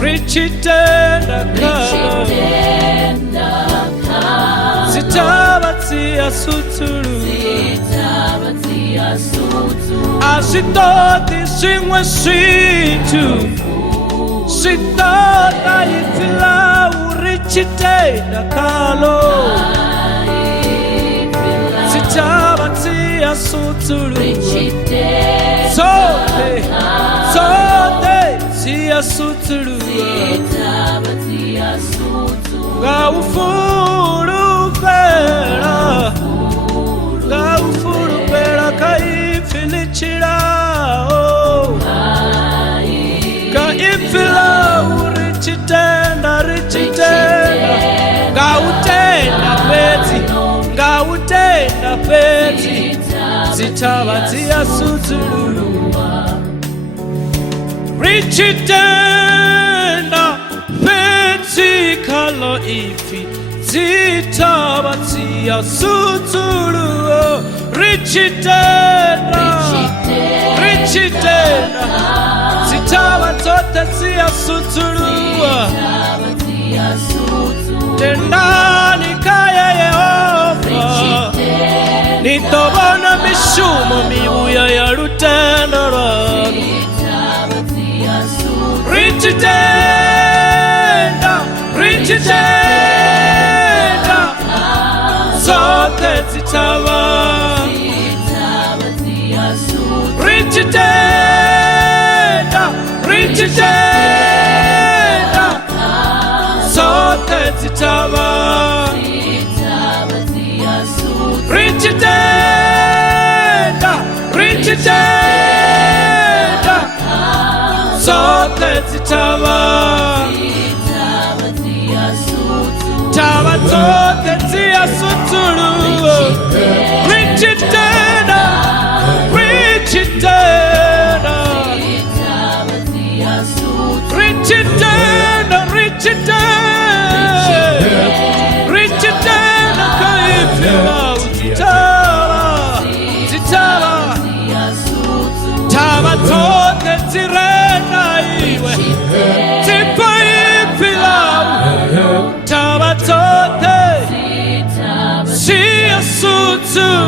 Richitenda kalo Sitabatia suturu Asitoti singwe situ Sitota ifilau Richitenda kalo Sitabatia suturu Sote Sia suturu Gaufuru pera kai finichira Kaifila richitenda Gautenda peti Zitabatia suturu Richitenda peti kalo ifi Zitabatia suturu Richitenda Zitabatia suturu Tendani kaya Yehova Nitobona mishumo mibuya ya rutenda rwako Richitenda Zote zitaba Richitenda Zote zitaba Richitenda Zote zitaba Taba zote zia suturu Richitenda kaifila Zitaba Taba zote zirena iwe Zipa ifila Taba zote Sia suturu